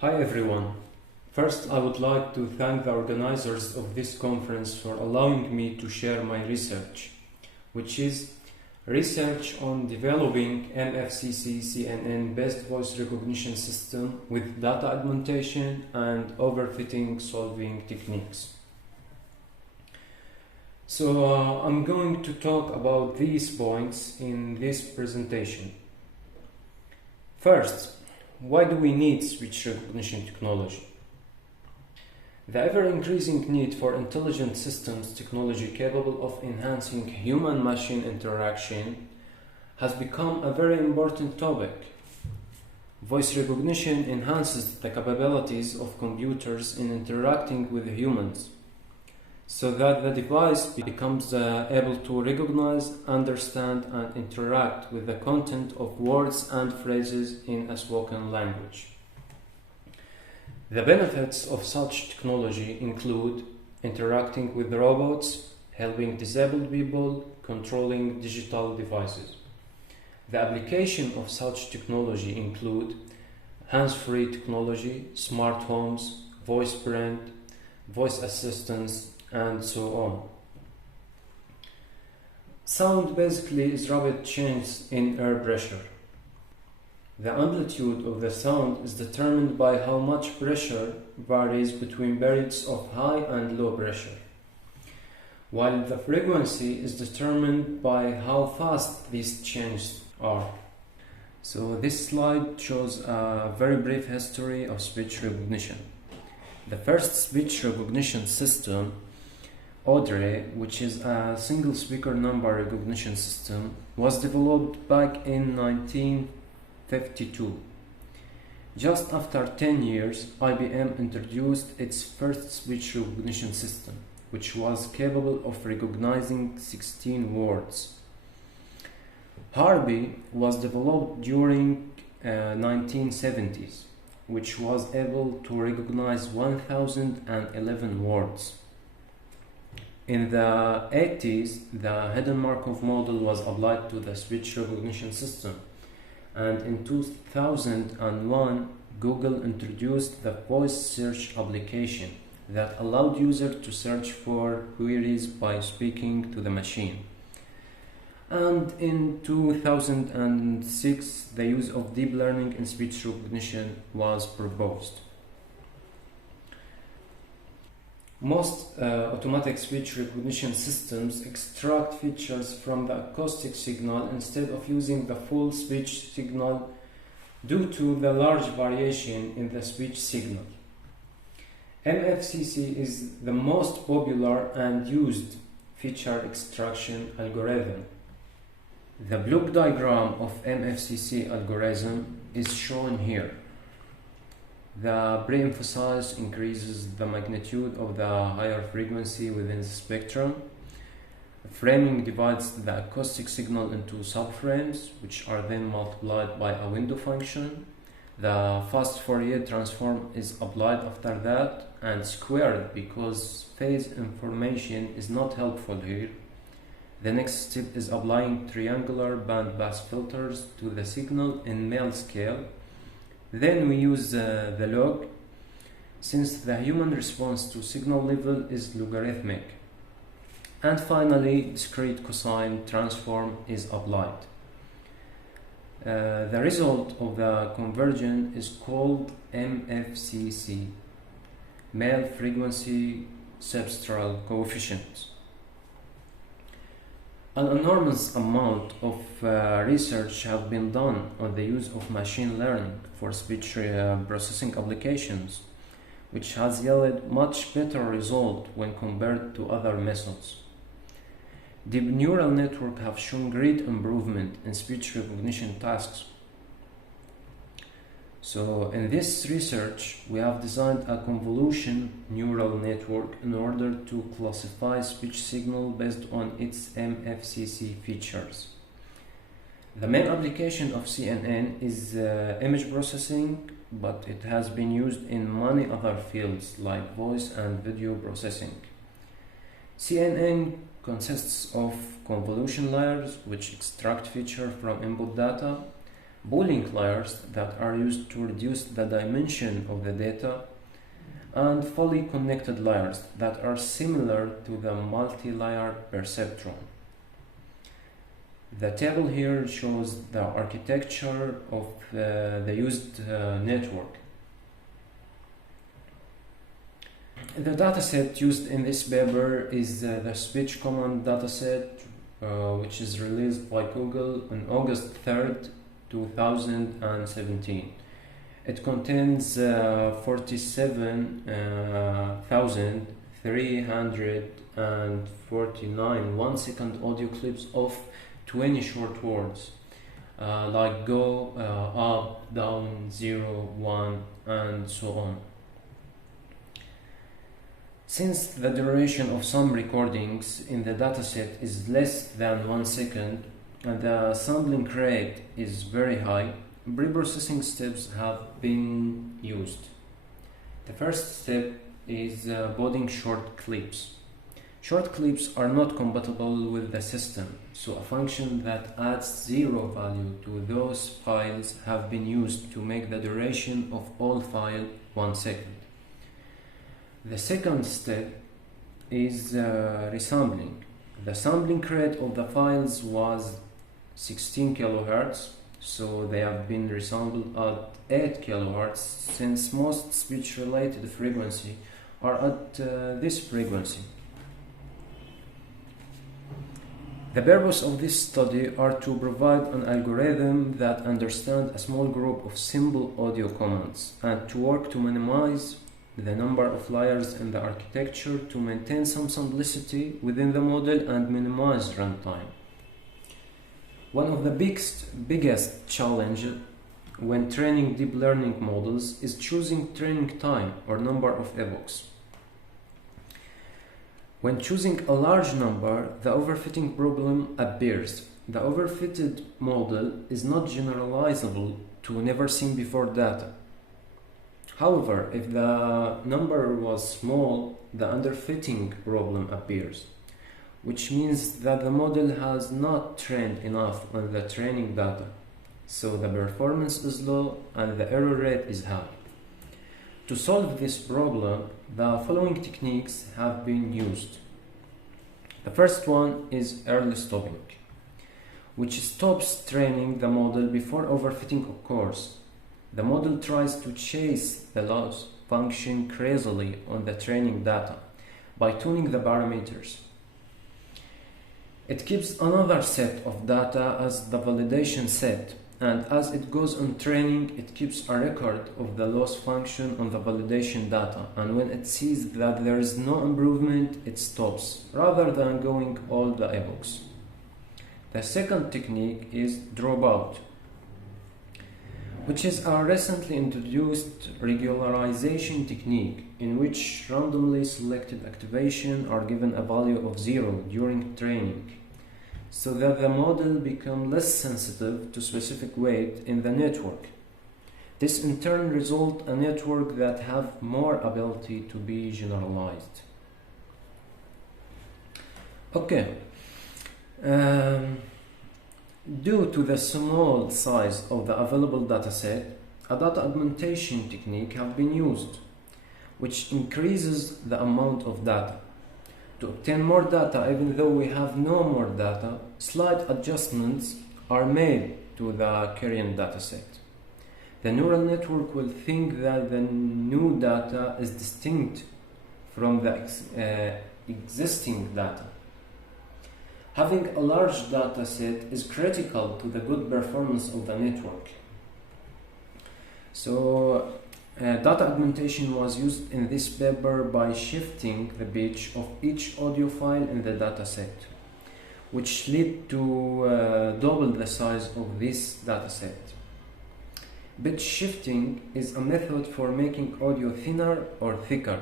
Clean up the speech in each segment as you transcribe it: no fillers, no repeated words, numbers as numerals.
Hi everyone. First, I would like to thank the organizers of this conference for allowing me to share my research, which is research on developing MFCC-CNN based voice recognition system with data augmentation and overfitting solving techniques. So I'm going to talk about these points in this presentation. First, why do we need speech recognition technology? The ever-increasing need for intelligent systems technology capable of enhancing human-machine interaction has become a very important topic. Voice recognition enhances the capabilities of computers in interacting with humans, so that the device becomes able to recognize, understand, and interact with the content of words and phrases in a spoken language. The benefits of such technology include interacting with robots, helping disabled people, controlling digital devices. The application of such technology include hands-free technology, smart homes, voice print, voice assistants, and so on. Sound basically is rapid change in air pressure. The amplitude of the sound is determined by how much pressure varies between periods of high and low pressure, while the frequency is determined by how fast these changes are. So this slide shows a very brief history of speech recognition. The first speech recognition system, Audrey, which is a single speaker number recognition system, was developed back in 1952. Just after 10 years, IBM introduced its first speech recognition system, which was capable of recognizing 16 words. Harvey was developed during 1970s, which was able to recognize 1011 words. In the 80s, the hidden Markov model was applied to the speech recognition system, and in 2001, Google introduced the voice search application that allowed users to search for queries by speaking to the machine. And in 2006, the use of deep learning in speech recognition was proposed. Most automatic speech recognition systems extract features from the acoustic signal instead of using the full speech signal due to the large variation in the speech signal. MFCC is the most popular and used feature extraction algorithm. The block diagram of MFCC algorithm is shown here. The pre-emphasize increases the magnitude of the higher frequency within the spectrum. The framing divides the acoustic signal into subframes, which are then multiplied by a window function. The fast Fourier transform is applied after that and squared because phase information is not helpful here. The next step is applying triangular bandpass filters to the signal in male scale. Then we use the log, since the human response to signal level is logarithmic. And finally, discrete cosine transform is applied. The result of the conversion is called MFCC, male frequency substral coefficient. An enormous amount of research have been done on the use of machine learning for speech processing applications, which has yielded much better result when compared to other methods. Deep neural networks have shown great improvement in speech recognition tasks. So in this research, we have designed a convolution neural network in order to classify speech signal based on its MFCC features. The main application of CNN is image processing, but it has been used in many other fields like voice and video processing. CNN consists of convolution layers which extract features from input data, pooling layers that are used to reduce the dimension of the data, and fully connected layers that are similar to the multi-layer perceptron. The table here shows the architecture of the used network. The dataset used in this paper is the speech command dataset, which is released by Google on August 3rd, 2017. It contains 47,349 1-second audio clips of 20 short words like go, up, down, 0, 1, and so on. Since the duration of some recordings in the dataset is less than 1 second and the sampling rate is very high, pre-processing steps have been used. The first step is coding short clips. Short clips are not compatible with the system, so a function that adds 0 value to those files have been used to make the duration of all files 1 second. The second step is resampling. The sampling rate of the files was 16 kHz, so they have been resampled at 8 kHz since most speech-related frequencies are at this frequency. The purpose of this study are to provide an algorithm that understands a small group of simple audio commands and to work to minimize the number of layers in the architecture to maintain some simplicity within the model and minimize runtime. One of the biggest challenges when training deep learning models is choosing training time or number of epochs. When choosing a large number, the overfitting problem appears. The overfitted model is not generalizable to never seen before data. However, if the number was small, the underfitting problem appears, which means that the model has not trained enough on the training data, so the performance is low and the error rate is high. To solve this problem, the following techniques have been used. The first one is early stopping, which stops training the model before overfitting occurs. The model tries to chase the loss function crazily on the training data by tuning the parameters. It keeps another set of data as the validation set, and as it goes on training, it keeps a record of the loss function on the validation data, and when it sees that there is no improvement, it stops, rather than going all the epochs. The second technique is dropout, which is a recently introduced regularization technique in which randomly selected activation are given a value of 0 during training, so that the model becomes less sensitive to specific weight in the network. This in turn results in a network that have more ability to be generalized. Okay. Due to the small size of the available dataset, a data augmentation technique has been used, which increases the amount of data. To obtain more data, even though we have no more data, slight adjustments are made to the current dataset. The neural network will think that the new data is distinct from the existing data. Having a large data set is critical to the good performance of the network. So, data augmentation was used in this paper by shifting the pitch of each audio file in the dataset, which led to double the size of this dataset. Pitch shifting is a method for making audio thinner or thicker.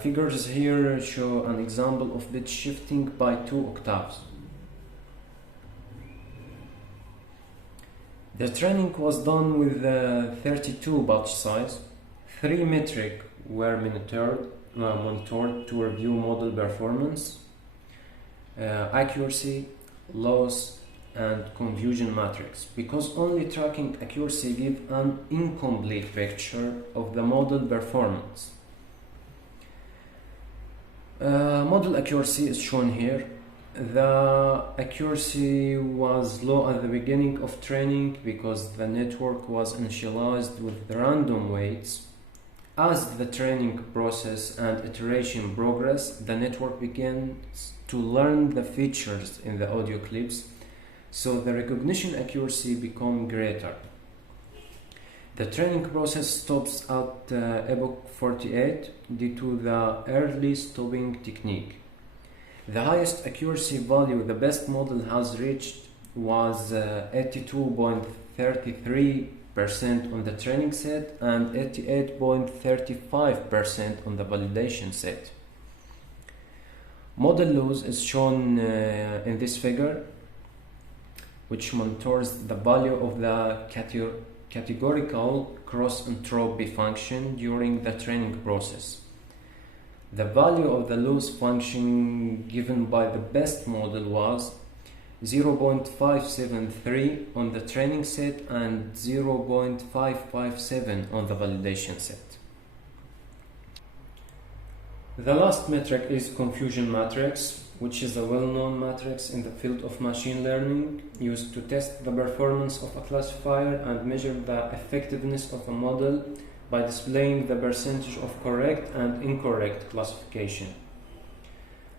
Figures here show an example of pitch shifting by 2 octaves. The training was done with 32 batch size. 3 metrics were monitored to review model performance, accuracy, loss, and confusion matrix, because only tracking accuracy gives an incomplete picture of the model performance. Model accuracy is shown here. The accuracy was low at the beginning of training because the network was initialized with random weights. As the training process and iteration progress, the network begins to learn the features in the audio clips, so the recognition accuracy becomes greater. The training process stops at epoch 48 due to the early stopping technique. The highest accuracy value the best model has reached was 82.33% on the training set and 88.35% on the validation set. Model loss is shown in this figure, which monitors the value of the categorical cross-entropy function during the training process. The value of the loss function given by the best model was 0.573 on the training set and 0.557 on the validation set. The last metric is confusion matrix, which is a well-known matrix in the field of machine learning, used to test the performance of a classifier and measure the effectiveness of a model by displaying the percentage of correct and incorrect classification.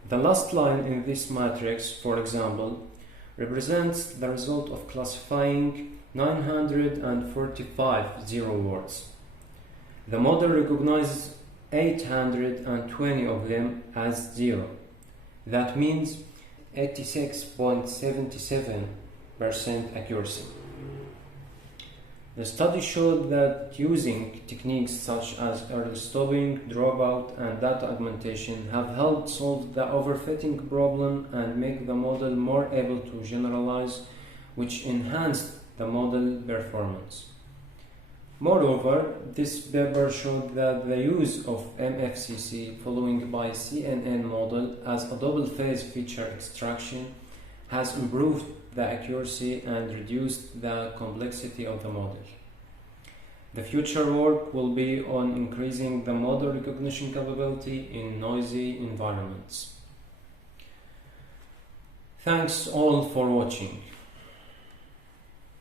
The last line in this matrix, for example, represents the result of classifying 945 zero words. The model recognizes 820 of them as zero. That means 86.77% accuracy. The study showed that using techniques such as early stopping, dropout, and data augmentation have helped solve the overfitting problem and make the model more able to generalize, which enhanced the model performance. Moreover, this paper showed that the use of MFCC following by CNN model as a double-phase feature extraction has improved the accuracy and reduced the complexity of the model. The future work will be on increasing the model recognition capability in noisy environments. Thanks all for watching.